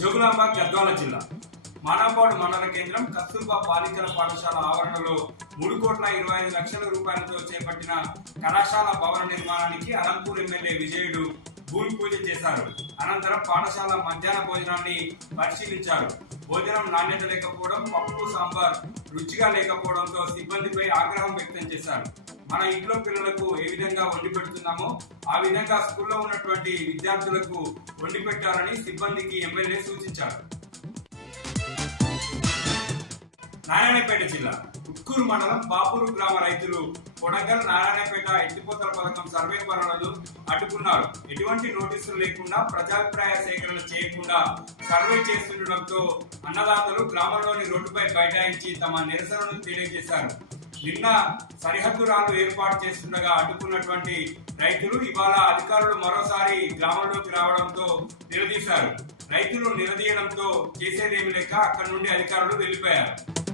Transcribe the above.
జోగులాంబ గద్వాల జిల్లా మానవపాడు మండల కేంద్రం కస్తూర్బా బాలికల పాఠశాల ఆవరణలో 3,25,00,000 రూపాయలతో చేపట్టిన కళాశాల భవన నిర్మాణానికి అలంపూర్ ఎమ్మెల్యే విజయుడు భూమి పూజ చేశారు. అనంతరం పాఠశాల మధ్యాహ్న భోజనాన్ని పరిశీలించారు. భోజనం నాణ్యత లేకపోవడం, పప్పు సాంబార్ రుచిగా లేకపోవడంతో సిబ్బందిపై ఆగ్రహం వ్యక్తం చేశారు. మన ఇంట్లో పిల్లలకు ఏ విధంగా వండి పెడుతున్నామో ఆ విధంగా స్కూల్లో ఉన్నటువంటి విద్యార్థులకు వండి పెట్టాలని సిబ్బందికి ఎమ్మెల్యే సూచించారు. నారాయణపేట జిల్లా ఉట్కూరు మండలం బాపూరు గ్రామ రైతులు కొడగల్ నారాయణపేట ఎత్తిపోతల పథకం సర్వే పనులను అడ్డుకున్నారు. ఎటువంటి నోటీసులు లేకుండా ప్రజాభిప్రాయ సేకరణ చేయకుండా సర్వే చేస్తుండటంతో అన్నదాతలు గ్రామంలోని రోడ్డుపై బైఠాయించి తమ నిరసనను తెలియజేశారు. నిన్న సరిహద్దు రాళ్లు ఏర్పాటు చేస్తుండగా అడ్డుకున్నటువంటి రైతులు ఇవాళ అధికారులు మరోసారి గ్రామంలోకి రావడంతో నిలదీశారు. రైతులు నిలదీయడంతో చేసేదేమి లేక అక్కడి నుండి అధికారులు వెళ్లిపోయారు.